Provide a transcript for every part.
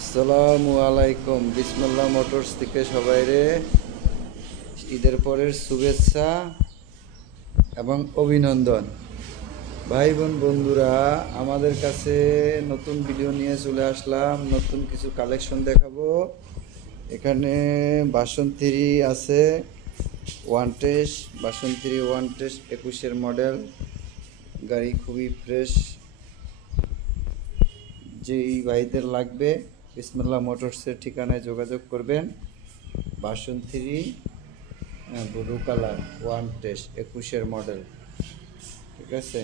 আসসালামু আলাইকুম। বিসমিল্লাহ মোটরস থেকে সবাইরে ঈদের পরের শুভেচ্ছা এবং অভিনন্দন। ভাই বোন বন্ধুরা, আমাদের কাছে নতুন ভিডিও নিয়ে চলে আসলাম। নতুন কিছু কালেকশন দেখাবো। এখানে বাসন্তী আছে ওয়ান বাসন্তী 21 মডেল গাড়ি, খুবই ফ্রেশ। যেই ভাইদের লাগবে বিসমিল্লাহ মোটরসের ঠিকানায় যোগাযোগ করবেন। বাসন্তী ব্লু কালার 21 মডেল, ঠিক আছে।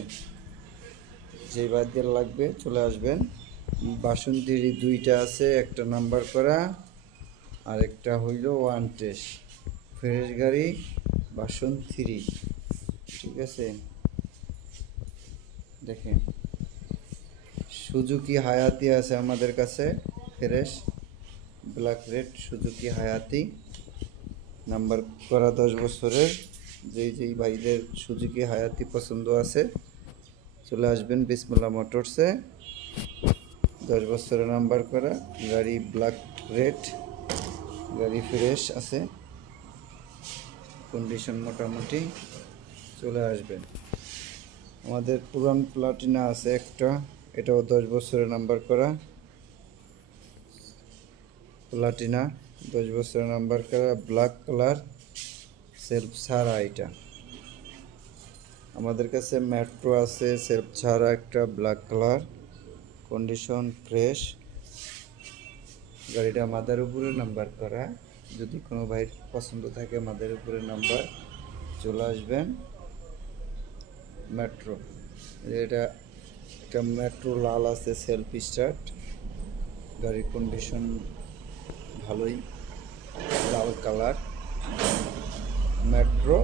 যেই ভাইদের লাগবে চলে আসবেন। বাসন্তীর দুইটা আছে, একটা নাম্বার করা আর একটা হইল 1 ফ্রেশ গাড়ি বাসন্তী, ঠিক আছে। দেখেন সুজুকি হায়াতি আছে আমাদের কাছে, ফ্রেশ ব্ল্যাক রেড সুজুকি হায়াতি, নাম্বার করা 10 বছরের। যেই ভাইদের সুজুকি হায়াতি পছন্দ আছে চলে আসবেন বিসমিল্লাহ মোটরসে। 10 বছরের নাম্বার করা গাড়ি, ব্ল্যাক রেড গাড়ি, ফ্রেশ আছে, কন্ডিশন মোটামুটি। চলে আসবেন। আমাদের পুরান প্লাটিনা আছে একটা, এটাও 10 বছরের নাম্বার করা প্লাটিনা, 10 বছরের নাম্বার করা, ব্ল্যাক কালার, সেলফ ছাড়া। এটা আমাদের কাছে মেট্রো আছে সেলফ ছাড়া একটা, ব্ল্যাক কালার, কন্ডিশন ফ্রেশ। গাড়িটা মাদার উপরে নাম্বার করা। যদি কোনো ভাইয়ের পছন্দ থাকে মাদার উপরে নাম্বার, চলে আসবেন। মেট্রো, এটা একটা মেট্রো লাল আছে, সেলফ স্টার্ট, গাড়ির কন্ডিশন ভালোই, লাল কালার, মেট্রো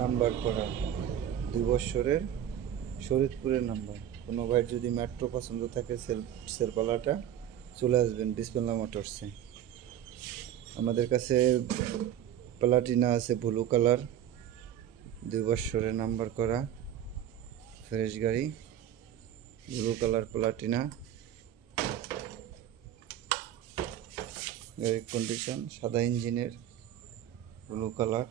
নাম্বার করা 2 বছরের, শরীয়তপুরের নাম্বার। কোনো ভাই যদি মেট্রো পছন্দ থাকে সেলফওয়ালাটা চলে আসবেন বিসমিল্লাহ মোটরসে। আমাদের কাছে প্লাটিনা আছে ব্লু কালার, 2 বছরের নাম্বার করা ফ্রেশ গাড়ি, ব্লু কালার প্লাটিনা, গাড়ির কন্ডিশন সাদা ইঞ্জিনের, ব্লু কালার,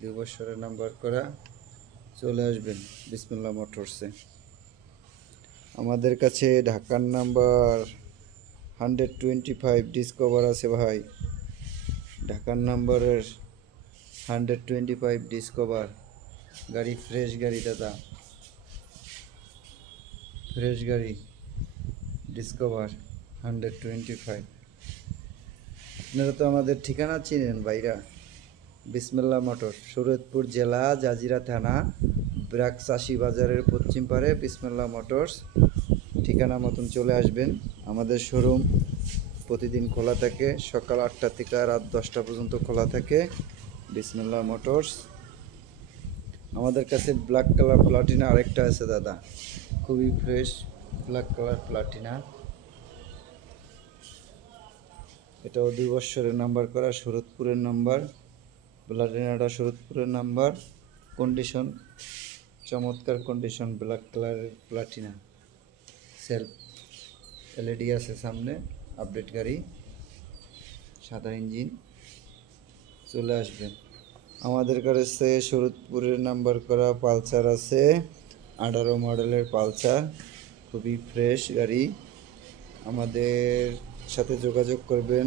2 বছরের নাম্বার করা। চলে আসবেন বিসমিল্লাহ মোটরসে। আমাদের কাছে ঢাকার নাম্বার 125 ডিসকভার আছে ভাই, ঢাকার নাম্বারের 125 ডিসকভার গাড়ি, ফ্রেশ গাড়ি দাদা, ফ্রেশ গাড়ি ডিসকভার 125। আপনারা তো আমাদের ঠিকানা চিনেন ভাইরা, বিসমিল্লাহ মোটর, শরীয়তপুর জেলা, জাজিরা থানা, ব্রাকচাষী বাজারের পশ্চিম পারে বিসমিল্লাহ মোটরস। ঠিকানা মতন চলে আসবেন। আমাদের শোরুম প্রতিদিন খোলা থাকে, সকাল 8টা থেকে রাত 10টা পর্যন্ত খোলা থাকে বিসমিল্লাহ মোটরস। আমাদের কাছে ব্ল্যাক কালার প্লাটিনা আরেকটা আছে দাদা, খুবই ফ্রেশ ব্ল্যাক কালার প্লাটিনা, এটাও 2 বছরের নাম্বার করা, শরৎপুরের নাম্বার, প্লাটিনাটা শরৎপুরের নাম্বার, কন্ডিশন চমৎকার কন্ডিশন, ব্ল্যাক কালারের প্লাটিনা, সেলফ এলইডি আছে সামনে, আপডেট গাড়ি, সাদা ইঞ্জিন। চলে আসবেন। আমাদের কাছে শরৎপুরের নাম্বার করা পালসার আছে, 18 মডেলের পালসার, খুবই ফ্রেশ গাড়ি। আমাদের সাথে যোগাযোগ করবেন,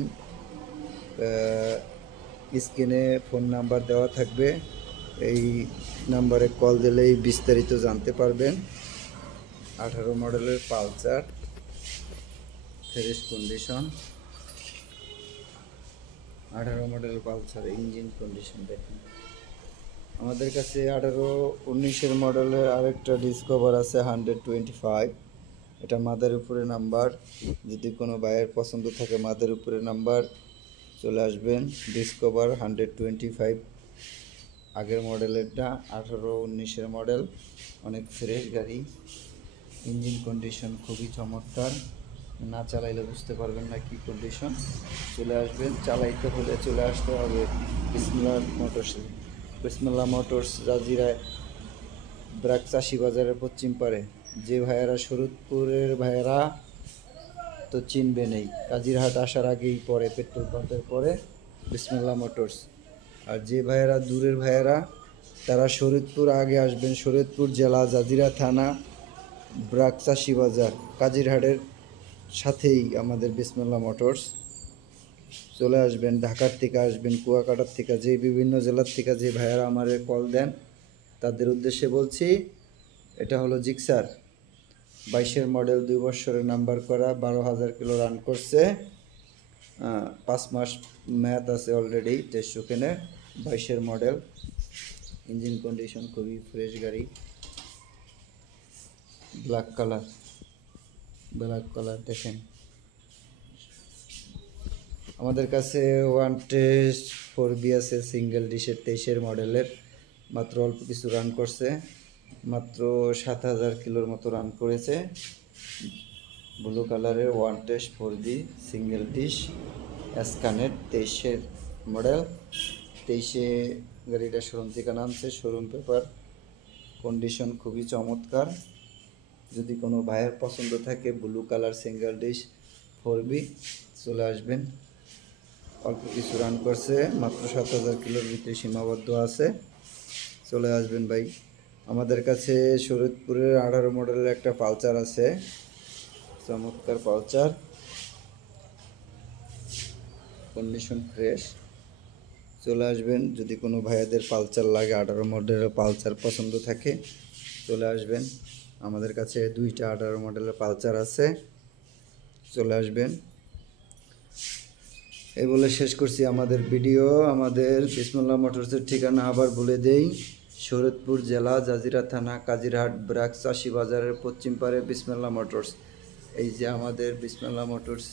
স্ক্রিনে ফোন নাম্বার দেওয়া থাকবে, এই নাম্বারে কল দিলেই বিস্তারিত জানতে পারবেন। 18 মডেলের পালসার, ফ্রেশ কন্ডিশন, 18 মডেলের পালসার, ইঞ্জিন কন্ডিশন দেখেন। আমাদের কাছে 18-19 মডেলের আরেকটা ডিসকভার আছে 125, এটা মাদার উপরে নাম্বার। যদি কোনো ভাইয়ের পছন্দ থাকে মাদার উপরে নাম্বার চলে আসবেন। ডিসকভার 125 আগের মডেলেরটা, 18-19 মডেল, অনেক ফ্রেশ গাড়ি, ইঞ্জিন কন্ডিশন খুবই চমৎকার, না চালাইলে বুঝতে পারবেন না কি কন্ডিশন। চলে আসবেন, চালাইতে হলে চলে আসতে হবে বিসমিল্লাহ মোটরসে। বিসমিল্লাহ মোটরস জাজিরায় ব্রাকচাষী বাজারের পশ্চিম পারে। যে ভাইয়েরা শরৎপুরের ভাইয়েরা তো চিনবেনই, কাজিরহাট আসার আগেই পরে পেট্রোল পাম্পের পরে বিসমিল্লাহ মোটরস। আর যে ভাইয়েরা দূরের ভাইয়েরা তারা শরীয়তপুর আগে আসবেন, শরীয়তপুর জেলা জাজিরা থানা ব্রাকচাষী বাজার কাজিরহাটের সাথেই আমাদের বিসমিল্লাহ মোটরস। চলে আসবেন, ঢাকার থেকে আসবেন, কুয়াকাটার থেকে, যে বিভিন্ন জেলার থেকে যে ভাইয়েরা আমাদের কল দেন তাদের উদ্দেশ্যে বলছি, এটা হলো জিক্সার 22-এর মডেল, 2 বছরের নাম্বার করা, 12,000 কিলো রান করছে, 5 মাস ম্যাথ আছে অলরেডি টেস্ট ওখানে। 22-এর মডেল, ইঞ্জিন কন্ডিশন খুবই ফ্রেশ গাড়ি, ব্ল্যাক কালার দেখেন। আমাদের কাছে 1 টেস্ট 4B আছে সিঙ্গেল ডিশের 23-এর মডেলের, মাত্র অল্প কিছু রান করছে, মাত্র 7,000 কিলোর মতো রান করেছে। ব্লু কালারের 1 টেস্ট 4B সিঙ্গেল ডিশ এসকানেট 23-এর মডেল। 23-এ গাড়িটা শোরুম থেকে নামছে, শোরুম পেপার কন্ডিশন খুবই চমৎকার। যদি কোনো ভাইয়ের পছন্দ থাকে blue colour single dish 4B চলে আসবেন। অল্প কিছু রান করছে, মাত্র 7,000 কিলোর ভিতরে সীমাবদ্ধ আছে, চলে আসবেন ভাই। আমাদের কাছে শরীয়তপুরের 18 মডেলের একটা পালচার আছে, চমৎকার পালচার, কন্ডিশন ফ্রেশ। চলে আসবেন, যদি কোনো ভাইয়াদের পালচার লাগে, 18 মডেলের পালচার পছন্দ থাকে চলে আসবেন। আমাদের কাছে 2টা 18 মডেলের পালচার আছে, চলে আসবেন। এই বলে শেষ করছি আমাদের ভিডিও। আমাদের বিসমিল্লাহ মোটরসের ঠিকানা আবার বলে দেই, শরীয়তপুর জেলা জাজিরা থানা কাজিরহাট ব্রাকচাষী বাজারের পশ্চিম পারে বিসমিল্লাহ মোটরস। এই যে আমাদের বিসমিল্লাহ মোটরস